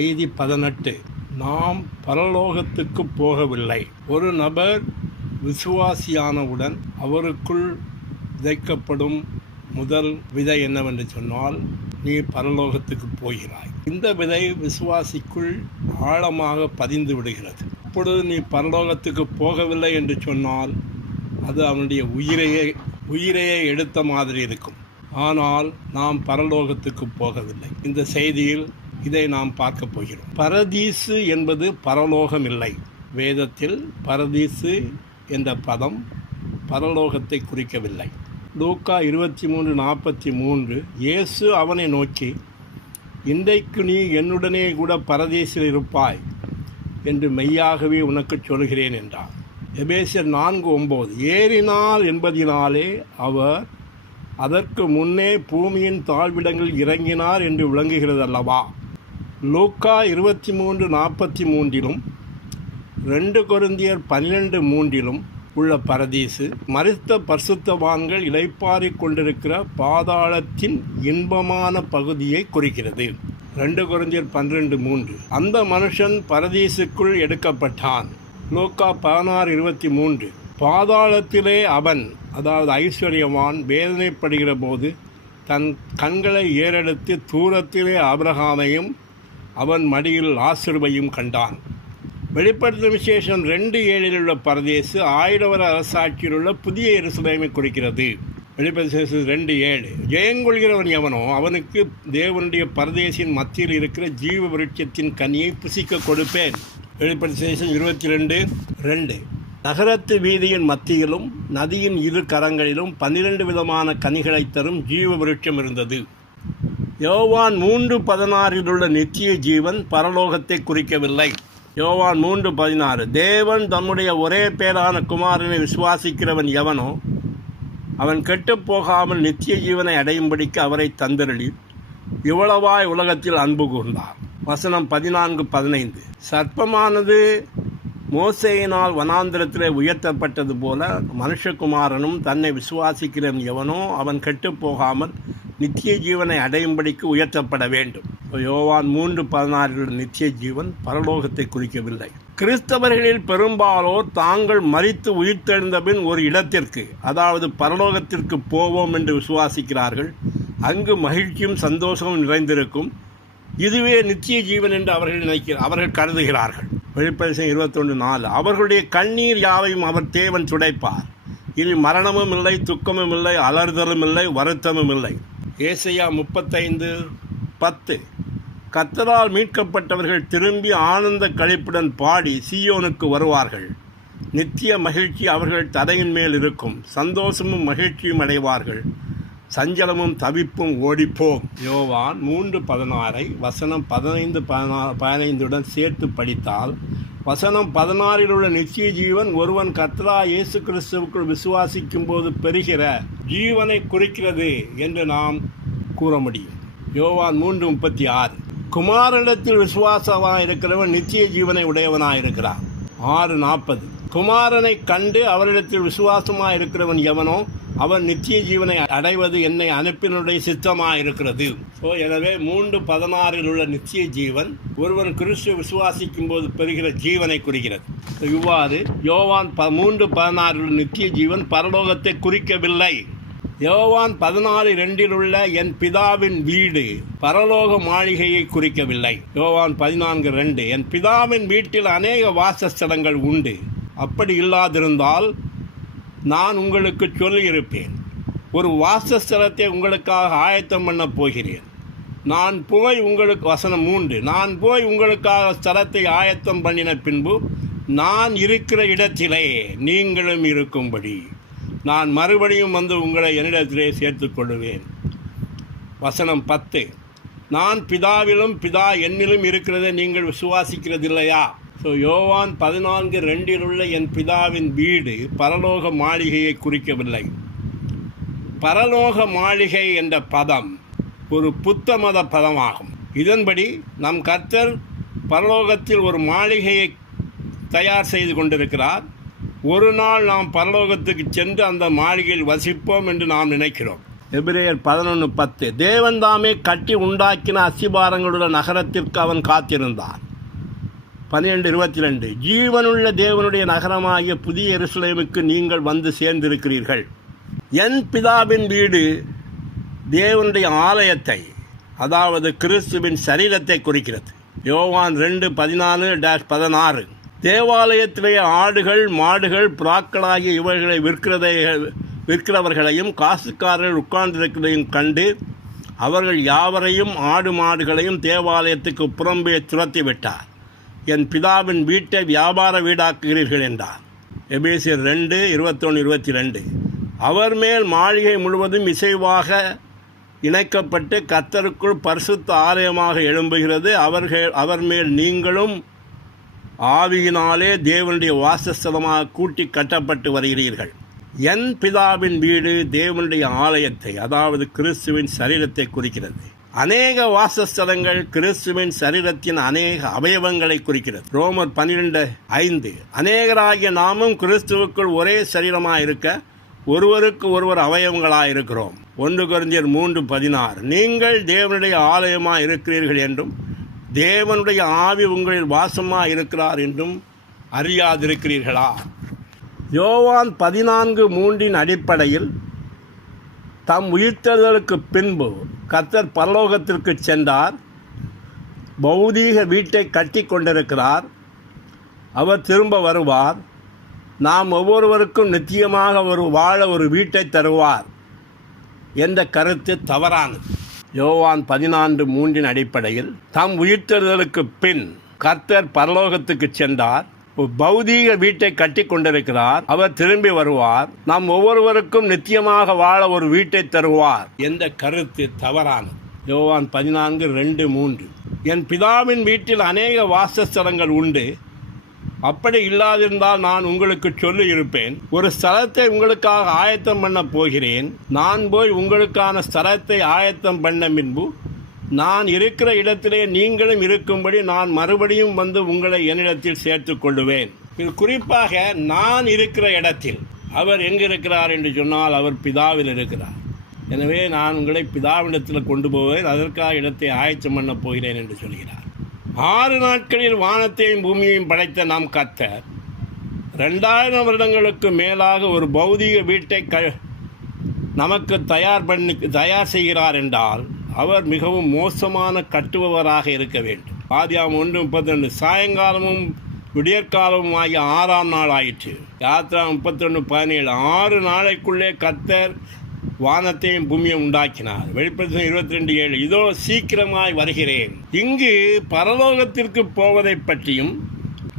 செய்தி 18. நாம் பரலோகத்துக்கு போகவில்லை. ஒரு நபர் விசுவாசியானவுடன் அவருக்குள் விதைக்கப்படும் முதல் விதை என்னவென்று சொன்னால், நீ பரலோகத்துக்கு போகிறாய். இந்த விதை விசுவாசிக்குள் ஆழமாக பதிந்து விடுகிறது. இப்பொழுது நீ பரலோகத்துக்கு போகவில்லை என்று சொன்னால் அது அவனுடைய உயிரையே எடுத்த மாதிரி இருக்கும். ஆனால் நாம் பரலோகத்துக்கு போகவில்லை. இந்த செய்தியில் இதை நாம் பார்க்க போகிறோம். பரதீசு என்பது பரலோகம் இல்லை. வேதத்தில் பரதீசு என்ற பதம் பரலோகத்தை குறிக்கவில்லை. லூக்கா 23:43 இயேசு அவனை நோக்கி, இன்றைக்கு நீ என்னுடனே கூட பரதீசில் இருப்பாய் என்று மெய்யாகவே உனக்கு சொல்கிறேன் என்றார். எபேசியர் 4:9 ஏறினார் என்பதினாலே அவர் அதற்கு முன்னே பூமியின் தாழ்விடங்களில் இறங்கினார் என்று விளங்குகிறது அல்லவா. லூக்கா 23:43 2 கொரிந்தியர் 12:3 உள்ள பரதீசு மரித்த பரிசுத்தவான்கள் இளைப்பாறிக் கொண்டிருக்கிற பாதாளத்தின் இன்பமான பகுதியை குறிக்கிறது. 2 கொரிந்தியர் 12:3 அந்த மனுஷன் பரதீசுக்குள் எடுக்கப்பட்டான். லூக்கா 16:23 பாதாளத்திலே அவன், அதாவது ஐஸ்வர்யவான், வேதனைப்படுகிற போது தன் கண்களை ஏறெடுத்து தூரத்திலே ஆபிரகாமையும் அவன் மடியில் லாசருவையும் கண்டான். வெளிப்படுத்தும் விசேஷம் 2:7 உள்ள பரதேசு 1000 வருட அரசாட்சியில் உள்ள புதிய எருசலேமை குறிக்கிறது. வெளிப்படுத்தும் விசேஷம் 2:7 ஜெயங்கொள்கிறவன் எவனோ அவனுக்கு தேவனுடைய பரதேசின் மத்தியில் இருக்கிற ஜீவ விருட்சத்தின் கனியை புசிக்க கொடுப்பேன். வெளிப்படுத்தும் விசேஷம் 22:2 நகரத்து வீதியின் மத்தியிலும் நதியின் இரு கரங்களிலும் 12 விதமான கனிகளை தரும் ஜீவ விருட்சம் இருந்தது. யோவான் 3:16 உள்ள நித்திய ஜீவன் பரலோகத்தை குறிக்கவில்லை. யோவான் 3:16 தேவன் தம்முடைய ஒரே பேரான குமாரனை விசுவாசிக்கிறவன் எவனோ அவன் கெட்டுப்போகாமல் நித்திய ஜீவனை அடையும்படிக்கு அவரை தந்தருளி இவ்வளவாய் உலகத்தில் அன்பு கூர்ந்தார். வசனம் 14:15 சர்ப்பமானது மோசேயினால் வனாந்திரத்திலே உயர்த்தப்பட்டது போல மனுஷகுமாரனும் தன்னை விசுவாசிக்கிறவன் எவனோ அவன் கெட்டுப்போகாமல் நித்திய ஜீவனை அடையும்படிக்கு உயர்த்தப்பட வேண்டும். யோவான் 3:16 நித்திய ஜீவன் பரலோகத்தை குறிக்கவில்லை. கிறிஸ்தவர்களில் பெரும்பாலோர் தாங்கள் மரித்து உயிர்த்தெழுந்தபின் ஒரு இடத்திற்கு, அதாவது பரலோகத்திற்கு போவோம் என்று விசுவாசிக்கிறார்கள். அங்கு மகிழ்ச்சியும் சந்தோஷமும் நிறைந்திருக்கும். இதுவே நித்திய ஜீவன் என்று அவர்கள் கருதுகிறார்கள். வெளிப்படுத்தும் 21:4 அவர்களுடைய கண்ணீர் யாவையும் அவர் தேவன் துடைப்பார். இனி மரணமும் இல்லை, துக்கமும் இல்லை, அலறுதலும் இல்லை, வருத்தமும் இல்லை. ஏசாயா 35:10 கர்த்தரால் மீட்கப்பட்டவர்கள் திரும்பி ஆனந்த களிப்புடன் பாடி சீயோனுக்கு வருவார்கள். நித்திய மகிழ்ச்சி அவர்கள் தரையின் மேல் இருக்கும். சந்தோஷமும் மகிழ்ச்சியும் அடைவார்கள். சஞ்சலமும் தவிப்பும் ஓடிப்போம். யோவான் 3:16 வசனம் 15 சேர்த்து படித்தால் வசனம் 16 உள்ள நித்திய ஜீவன் ஒருவன் கர்த்தரா இயேசு கிறிஸ்துவுக்குள் விசுவாசிக்கும் போது பெறுகிற ஜீவனை குறிக்கிறது என்று நாம் கூற முடியும். யோவான் 3:36 குமாரனிடத்தில் விசுவாசமாக இருக்கிறவன் நித்திய ஜீவனை உடையவனாக இருக்கிறான். 6:40 குமாரனை கண்டு அவரிடத்தில் விசுவாசமாக இருக்கிறவன் எவனோ அவன் நித்திய ஜீவனை அடைவது என்னை அனுப்பினுடைய சித்தமாக இருக்கிறது. எனவே 3:16 உள்ள நித்திய ஜீவன் ஒருவன் கிறிஸ்துவை விசுவாசிக்கும் போது பெறுகிற ஜீவனை குறிக்கிறது. இவ்வாறு யோவான் 3:16 உள்ள நித்திய ஜீவன் பரலோகத்தை குறிக்கவில்லை. யோவான் 14:2 உள்ள என் பிதாவின் வீடு பரலோக மாளிகையை குறிக்கவில்லை. யோவான் 14:2 என் பிதாவின் வீட்டில் அநேக வாசஸ்தலங்கள் உண்டு. அப்படி இல்லாதிருந்தால் நான் உங்களுக்கு சொல்லியிருப்பேன். ஒரு வாசஸ்தலத்தை உங்களுக்காக ஆயத்தம் பண்ண போகிறேன். நான் போய் உங்களுக்கு வசனம் 3 நான் போய் உங்களுக்காக ஸ்தலத்தை ஆயத்தம் பண்ணின பின்பு நான் இருக்கிற இடத்திலே நீங்களும் இருக்கும்படி நான் மறுபடியும் வந்து உங்களை என்னிடத்திலே சேர்த்துக் கொள்வேன். வசனம் 10 நான் பிதாவிலும் பிதா என்னிலும் இருக்கிறதை நீங்கள் விசுவாசிக்கிறதில்லையா? யோவான் 14:2 உள்ள என் பிதாவின் வீடு பரலோக மாளிகையை குறிக்கவில்லை. பரலோக மாளிகை என்ற பதம் ஒரு புத்த மத பதமாகும். இதன்படி நம் கர்த்தர் பரலோகத்தில் ஒரு மாளிகையை தயார் செய்து கொண்டிருக்கிறார். ஒரு நாள் நாம் பரலோகத்துக்கு சென்று அந்த மாளிகையில் வசிப்போம் என்று நாம் நினைக்கிறோம். எபிரேயர் 11:10 தேவன் தாமே கட்டி உண்டாக்கின அஸ்திபாரங்களுள்ள நகரத்திற்கு அவன் காத்திருந்தான். 12:22 ஜீவனுள்ள தேவனுடைய நகரமாகிய புதிய எருசலேமுக்கு நீங்கள் வந்து சேர்ந்திருக்கிறீர்கள். என் பிதாவின் வீடு தேவனுடைய ஆலயத்தை, அதாவது கிறிஸ்துவின் சரீரத்தை குறிக்கிறது. யோவான் 2:14-16 தேவாலயத்திலே ஆடுகள் மாடுகள் புறாக்களாகிய இவர்களை விற்கிறவர்களையும் காசுக்காரர்கள் உட்கார்ந்திருக்கிறதையும் கண்டு அவர்கள் யாவரையும் ஆடு மாடுகளையும் தேவாலயத்துக்கு புறம்பே துரத்தி விட்டார். என் பிதாவின் வீட்டை வியாபார வீடாக்குகிறீர்கள் என்றார். எபேசியர் 2:21-22 அவர் மேல் மாளிகை முழுவதும் இசைவாக இணைக்கப்பட்டு கர்த்தருக்குள் பரிசுத்த ஆலயமாக எழும்புகிறது. அவர் மேல் நீங்களும் ஆவியினாலே தேவனுடைய வாசஸ்தலமாக கூட்டி கட்டப்பட்டு வருகிறீர்கள். என் பிதாவின் வீடு தேவனுடைய ஆலயத்தை, அதாவது கிறிஸ்துவின் சரீரத்தை குறிக்கிறது. அநேக வாசஸ்தலங்கள் கிறிஸ்துவின் சரீரத்தின் அநேக அவயவங்களை குறிக்கிறது. ரோமர் 12:5 அநேகராகிய நாமும் கிறிஸ்துவுக்குள் ஒரே சரீரமாயிருக்க ஒருவருக்கு ஒருவர் அவயவங்களாயிருக்கிறோம். 1 கொரிந்தியர் 3:16 நீங்கள் தேவனுடைய ஆலயமாக இருக்கிறீர்கள் என்றும் தேவனுடைய ஆவி உங்களில் வாசமாக இருக்கிறார் என்றும் அறியாதிருக்கிறீர்களா? யோவான் 14:3 அடிப்படையில் தம் உயிர்த்தெழுதலுக்கு பின்பு கர்த்தர் பரலோகத்திற்கு சென்றார். பௌதீக வீட்டை கட்டி கொண்டிருக்கிறார். அவர் திரும்ப வருவார். நாம் ஒவ்வொருவருக்கும் நித்தியமாக வாழ ஒரு வீட்டை தருவார் என்ற கருத்து தவறானது. யோவான் 14:3 அடிப்படையில் தம் உயிர்த்தெழுதலுக்கு பின் கர்த்தர் பரலோகத்துக்கு சென்றார். பௌதீக வீட்டை கட்டி கொண்டிருக்கிறார். அவர் திரும்பி வருவார். நாம் ஒவ்வொருவருக்கும் நித்தியமாக வாழ ஒரு வீட்டை தருவார் என்ற கருத்து தவறானது. யோவான் 14:2-3 என் பிதாவின் வீட்டில் அநேக வாசஸ்தலங்கள் உண்டு. அப்படி இல்லாதிருந்தால் நான் உங்களுக்கு சொல்லி இருப்பேன். ஒரு ஸ்தலத்தை உங்களுக்காக ஆயத்தம் பண்ண போகிறேன். நான் போய் உங்களுக்கான ஸ்தலத்தை ஆயத்தம் பண்ண பின்பு நான் இருக்கிற இடத்திலே நீங்களும் இருக்கும்படி நான் மறுபடியும் வந்து உங்களை என்னிடத்தில் சேர்த்து கொள்ளுவேன். இது குறிப்பாக நான் இருக்கிற இடத்தில். அவர் எங்கு இருக்கிறார் என்று சொன்னால் அவர் பிதாவில் இருக்கிறார். எனவே நான் உங்களை பிதாவிடத்தில் கொண்டு போவேன். அதற்காக இடத்தை ஆயத்தம் பண்ண போகிறேன் என்று சொல்கிறார். 6 நாட்களில் வானத்தையும் பூமியையும் படைத்த நாம் கர்த்தர் 2000 வருடங்களுக்கு மேலாக ஒரு பௌதீக வீட்டை நமக்கு தயார் செய்கிறார் என்றால் அவர் மிகவும் மோசமான கட்டுபவராக இருக்க வேண்டும். ஆதியாகமம் 1:32 சாயங்காலமும் விடியற்காலமும் ஆகிய 6ஆம் நாள் ஆயிற்று. யாத்ரா 31:17 6 நாளைக்குள்ளே கர்த்தர் வானத்தையும் பூமியை உண்டாக்கினார். வெளிப்படுத்தல் 22:7 இதோ சீக்கிரமாய் வருகிறேன். இங்கு பரலோகத்திற்கு போவதை பற்றியும்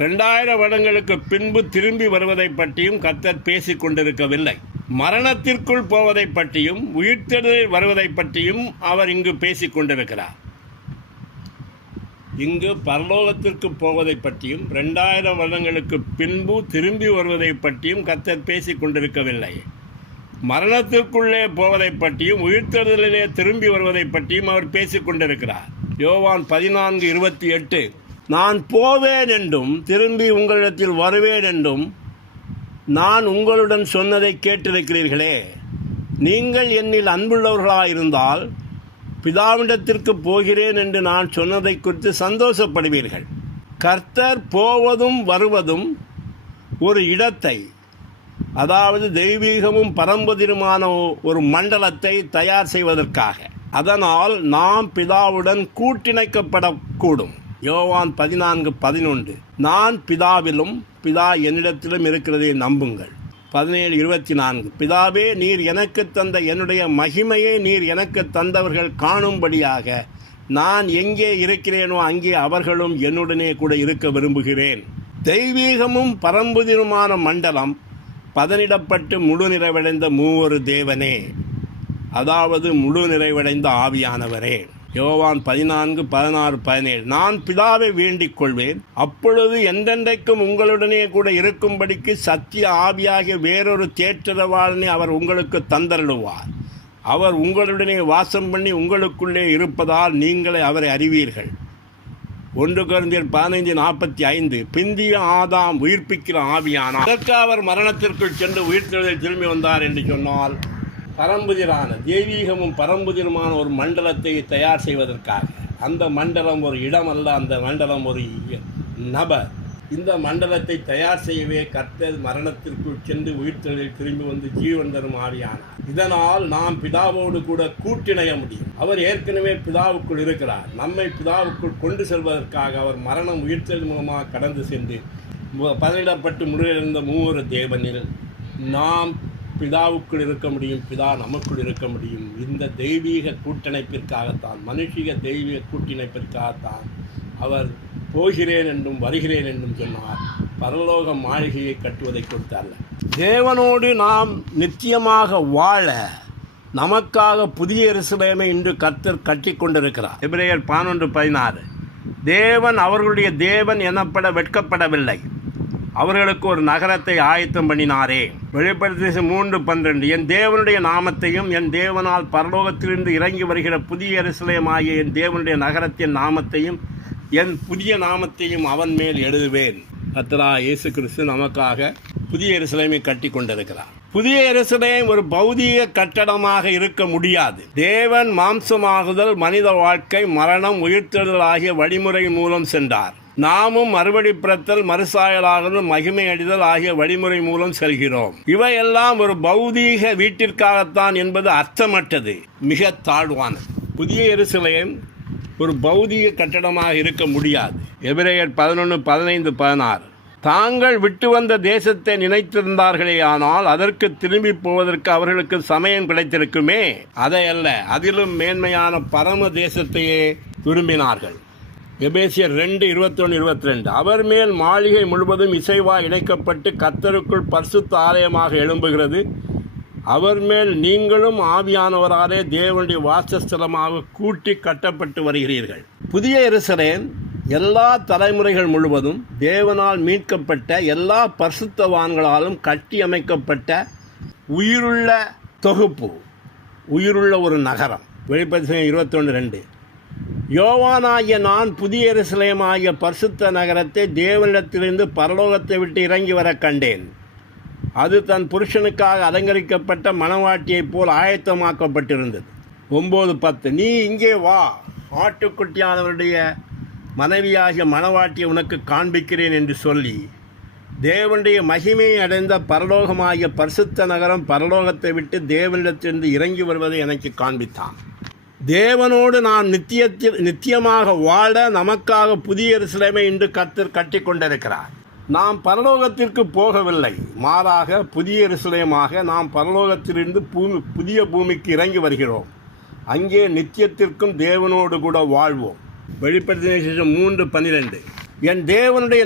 2000 வருடங்களுக்கு பின்பு திரும்பி வருவதை பற்றியும் கர்த்தர் பேசிக் கொண்டிருக்கவில்லை. மரணத்திற்குள் போவதை பற்றியும் உயிர்த்தெழுதலில் வருவதை பற்றியும் அவர் இங்கு பேசிக் கொண்டிருக்கிறார். இங்கு பரலோகத்திற்கு போவதை பற்றியும் 2000 வருடங்களுக்கு பின்பு திரும்பி வருவதை பற்றியும் கர்த்தர் பேசிக் கொண்டிருக்கவில்லை. மரணத்திற்குள்ளே போவதை பற்றியும் உயிர்த்தெழுதலிலே திரும்பி வருவதை பற்றியும் அவர் பேசிக் கொண்டிருக்கிறார். யோவான் 14:28 நான் போவேன் என்றும் திரும்பி உங்களிடத்தில் வருவேன் என்றும் நான் உங்களுடன் சொன்னதை கேட்டிருக்கிறீர்களே. நீங்கள் என்னில் அன்புள்ளவர்களாயிருந்தால் பிதாவிடத்திற்கு போகிறேன் என்று நான் சொன்னதை குறித்து சந்தோஷப்படுவீர்கள். கர்த்தர் போவதும் வருவதும் ஒரு இடத்தை, அதாவது தெய்வீகமும் பரம்பதிருமான ஒரு மண்டலத்தை தயார் செய்வதற்காக. அதனால் நாம் பிதாவுடன் கூட்டிணைக்கப்படக்கூடும். யோவான் 14:11 நான் பிதாவிலும் பிதா என்னிடத்திலும் இருக்கிறதை நம்புங்கள். 17:24 பிதாவே நீர் எனக்கு தந்த என்னுடைய மகிமையை நீர் எனக்கு தந்தவர்கள் காணும்படியாக நான் எங்கே இருக்கிறேனோ அங்கே அவர்களும் என்னுடனே கூட இருக்க விரும்புகிறேன். தெய்வீகமும் பரம்புதிருமான மண்டலம் பதனிடப்பட்டு முழு நிறைவடைந்த மூவொரு தேவனே, அதாவது முழு நிறைவடைந்த ஆவியானவரே. யோவான் 14:16-17 நான் பிதாவை வேண்டிக் கொள்வேன். அப்பொழுது என்றென்றைக்கும் உங்களுடனே கூட இருக்கும்படிக்கு சத்திய ஆவியாகிய வேறொரு தேற்றரவாளனை அவர் உங்களுக்கு தந்தருளுவார். அவர் உங்களுடனே வாசம் பண்ணி உங்களுக்குள்ளே இருப்பதால் நீங்களே அவரை அறிவீர்கள். 1 கொரிந்தியர் 15:45 பிந்திய ஆதாம் உயிர்ப்பிக்கிற ஆவியானார். அதற்கு அவர் மரணத்திற்குள் சென்று உயிர்த்தெழுதலில் திரும்பி வந்தார் என்று சொன்னால் பரம்புதிரான தெய்வீகமும் பரம்புதிருமான ஒரு மண்டலத்தை தயார் செய்வதற்காக. அந்த மண்டலம் ஒரு இடம் அல்ல, அந்த மண்டலம் ஒரு நபர். இந்த மண்டலத்தை தயார் செய்யவே கர்த்தர் மரணத்திற்குள் சென்று உயிர்த்தெழுதலில் திரும்பி வந்து ஜீவன் தரும் ஆவியானார். இதனால் நாம் பிதாவோடு கூட கூட்டிணைய முடியும். அவர் ஏற்கனவே பிதாவுக்குள் இருக்கிறார். நம்மை பிதாவுக்குள் கொண்டு செல்வதற்காக அவர் மரணம் உயிர்த்தெழுதல் மூலமாக கடந்து சென்று பதனிடப்பட்டு முறையிருந்த மூவரு தேவனில் நாம் பிதாவுக்குள் இருக்க முடியும், பிதா நமக்குள் இருக்க முடியும். இந்த தெய்வீக கூட்டணைப்பிற்காகத்தான், மனுஷிக தெய்வீக கூட்டிணைப்பிற்காகத்தான் அவர் போகிறேன் என்றும் வருகிறேன் என்றும் சொன்னார். பரலோக மாளிகையை கட்டுவதை கொடுத்தார். தேவனோடு நாம் நித்தியமாக வாழ நமக்காக புதிய எருசலேமை இன்று கர்த்தர் கட்டி கொண்டிருக்கிறார். எபிரேயர் 11:16. தேவன் அவர்களுடைய தேவன் எனப்பட வெட்கப்படவில்லை, அவர்களுக்கு ஒரு நகரத்தை ஆயத்தம் பண்ணினாரே. வெளிப்படுத்தின 3:12. என் தேவனுடைய நாமத்தையும் என் தேவனால் பரலோகத்திலிருந்து இறங்கி வருகிற புதிய எருசலேம் ஆகிய என் தேவனுடைய நகரத்தின் நாமத்தையும் என் புதிய நாமத்தையும் அவன் மேல் எழுதுவேன். கர்த்தராகிய இயேசு கிறிஸ்து நமக்காக புதிய எருசலேமை கட்டி கொண்டிருக்கிறார். புதிய எருசலேம் ஒரு பௌதீக கட்டடமாக இருக்க முடியாது. தேவன் மாம்சமாகுதல், மனித வாழ்க்கை, மரணம், உயிர்த்தெழுதல் ஆகிய வழிமுறை மூலம் சென்றார். நாமும் மறுபடி பிறத்தல், மறுசாயலாகுதல், மகிமை அடைதல் ஆகிய வழிமுறை மூலம் செல்கிறோம். இவையெல்லாம் ஒரு பௌதீக வீட்டிற்காகத்தான் என்பது அர்த்தமற்றது, மிக தாழ்வானது. புதிய எருசலேம் ஒரு பௌதீக கட்டடமாக இருக்க முடியாது. எபிரேயர் 11:15-16. தாங்கள் விட்டு வந்த தேசத்தை நினைத்திருந்தார்களே, ஆனால் அதற்கு திரும்பி போவதற்கு அவர்களுக்கு சமயம் கிடைத்திருக்குமே. அதையல்ல, அதிலும் மேன்மையான பரம தேசத்தையே விரும்பினார்கள். எபேசியர் 2:21-22. அவர் மேல் மாளிகை முழுவதும் இசைவாய் இணைக்கப்பட்டு கர்த்தருக்குள் பரிசுத்த ஆலயமாக எழும்புகிறது. அவர் மேல் நீங்களும் ஆவியானவராலே தேவனுடைய வாசஸ்தலமாக கூட்டி கட்டப்பட்டு வருகிறீர்கள். புதிய எருசலேம் எல்லா தலைமுறைகள் முழுவதும் தேவனால் மீட்கப்பட்ட எல்லா பரிசுத்தவான்களாலும் கட்டி அமைக்கப்பட்ட உயிருள்ள தொகுப்பு, உயிருள்ள ஒரு நகரம். வெளிப்படுத்தின 21:2. யோவானாகிய நான் புதிய எருசலேம் ஆகிய பரிசுத்த நகரத்தை தேவனிடத்திலிருந்து பரலோகத்தை விட்டு இறங்கி வர கண்டேன். அது தன் புருஷனுக்காக அலங்கரிக்கப்பட்ட மணவாட்டியைப் போல் ஆயத்தமாக்கப்பட்டிருந்தது. 9:10. நீ இங்கே வா, ஆட்டுக்குட்டியானவருடைய மனைவியாகிய மணவாட்டியை உனக்கு காண்பிக்கிறேன் என்று சொல்லி தேவனுடைய மகிமையை அடைந்த பரலோகமாகிய பரிசுத்த நகரம் பரலோகத்தை விட்டு தேவனிடத்திலிருந்து இறங்கி வருவதை எனக்கு காண்பித்தான். தேவனோடு நாம் நித்தியமாக வாழ நமக்காக புதிய எருசலேமை இன்று கர்த்தர் கட்டி கொண்டிருக்கிறார். நாம் பரலோகத்திற்கு போகவில்லை, மாறாக புதிய எருசலேமாக நாம் பரலோகத்திலிருந்து புதிய பூமிக்கு இறங்கி வருகிறோம். அங்கே நித்தியத்திற்கும் தேவனோடு கூட வாழ்வோம். வெளிப்படுத்தின 3:12. என் தேவனுடைய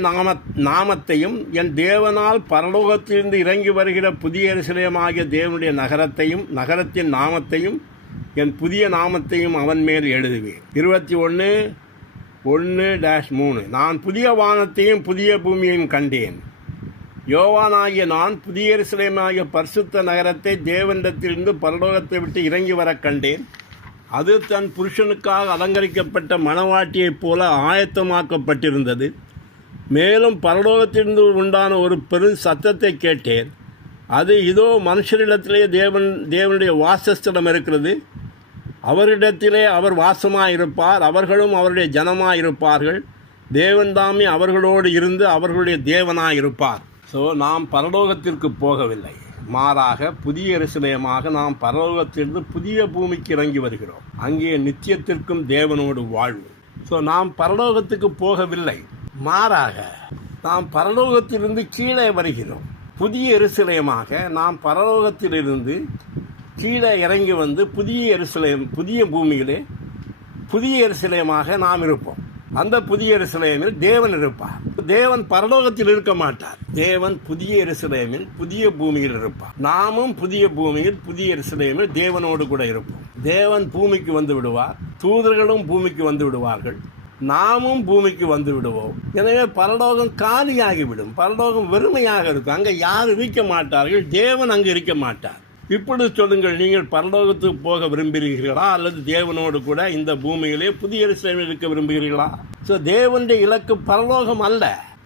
நாமத்தையும் என் தேவனால் பரலோகத்திலிருந்து இறங்கி வருகிற புதிய எருசலேமாகிய தேவனுடைய நகரத்தின் நாமத்தையும் என் புதிய நாமத்தையும் அவன் மேல் எழுதுவேன். 21:1-3. நான் புதிய வானத்தையும் புதிய பூமியையும் கண்டேன். யோவானாகிய நான் புதிய எருசலேமாகிய பரிசுத்த நகரத்தை தேவனிடத்திலிருந்து பரலோகத்தை விட்டு இறங்கி வர கண்டேன். அது தன் புருஷனுக்காக அலங்கரிக்கப்பட்ட மணவாட்டியைப் போல ஆயத்தமாக்கப்பட்டிருந்தது. மேலும் பரலோகத்திலிருந்து உண்டான ஒரு பெரும் சத்தத்தை கேட்டேன். அது, இதோ மனுஷரிடத்திலே தேவனுடைய வாசஸ்தலம் இருக்கிறது. அவரிடத்திலே அவர் வாசமாயிருப்பார், அவர்களும் அவருடைய ஜனமாயிருப்பார்கள். தேவன் தாமே அவர்களோடு இருந்து அவர்களுடைய தேவனாயிருப்பார். நாம் பரலோகத்திற்கு போகவில்லை, மாறாக புதிய எருசலேமாக நாம் பரலோகத்திலிருந்து புதிய பூமிக்கு இறங்கி வருகிறோம். அங்கே நித்தியத்திற்கும் தேவனோடு வாழ்வோம். நாம் பரலோகத்துக்கு போகவில்லை, மாறாக நாம் பரலோகத்திலிருந்து கீழே வருகிறோம். புதிய எருசலேமாக நாம் பரலோகத்திலிருந்து கீழே இறங்கி வந்து புதிய பூமியிலே புதிய எருசலேமாக நாம் இருப்போம். அந்த புதிய எருசலேமில் தேவன் இருப்பார். தேவன் பரலோகத்தில் இருக்க மாட்டார். தேவன் புதிய எருசலேமில் புதிய பூமியில் இருப்பார். நாமும் புதிய பூமியில் புதிய எருசலேமில் தேவனோடு கூட இருப்போம். தேவன் பூமிக்கு வந்து விடுவார், தூதர்களும் பூமிக்கு வந்து விடுவார்கள், நாமும் பூமிக்கு வந்து விடுவோம். எனவே பரலோகம் காலியாகிவிடும், பரலோகம் வெறுமையாக இருக்கும். அங்கே யாரும் இருக்க மாட்டார்கள், தேவன் அங்கு இருக்க மாட்டார். இப்படி சொல்லுங்கள், நீங்கள் பரலோகத்துக்கு போக விரும்புகிறீர்களா அல்லது தேவனோடு கூட இந்த பூமியிலே புதிய எருசலேமில் இருக்க விரும்புகிறீர்களா? தேவனுடைய இலக்கு பரலோகம் அல்ல.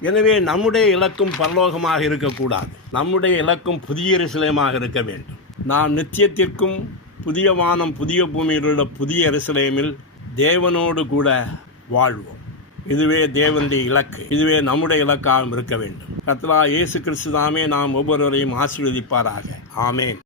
எனவே நம்முடைய இலக்கும் பரலோகமாக இருக்கக்கூடாது. நம்முடைய இலக்கும் புதிய எருசலேமாக இருக்க வேண்டும். நாம் நித்தியத்திற்கும் புதிய வானம் புதிய பூமியிலுள்ள புதிய எருசலேமில் தேவனோடு கூட வாழ்வோம். இதுவே தேவனுடைய இலக்கு, இதுவே நம்முடைய இலக்காகவும் இருக்க வேண்டும். கர்த்தராகிய இயேசு கிறிஸ்து தாமே நாம் ஒவ்வொருவரையும் ஆசீர்வதிப்பாராக. ஆமேன்.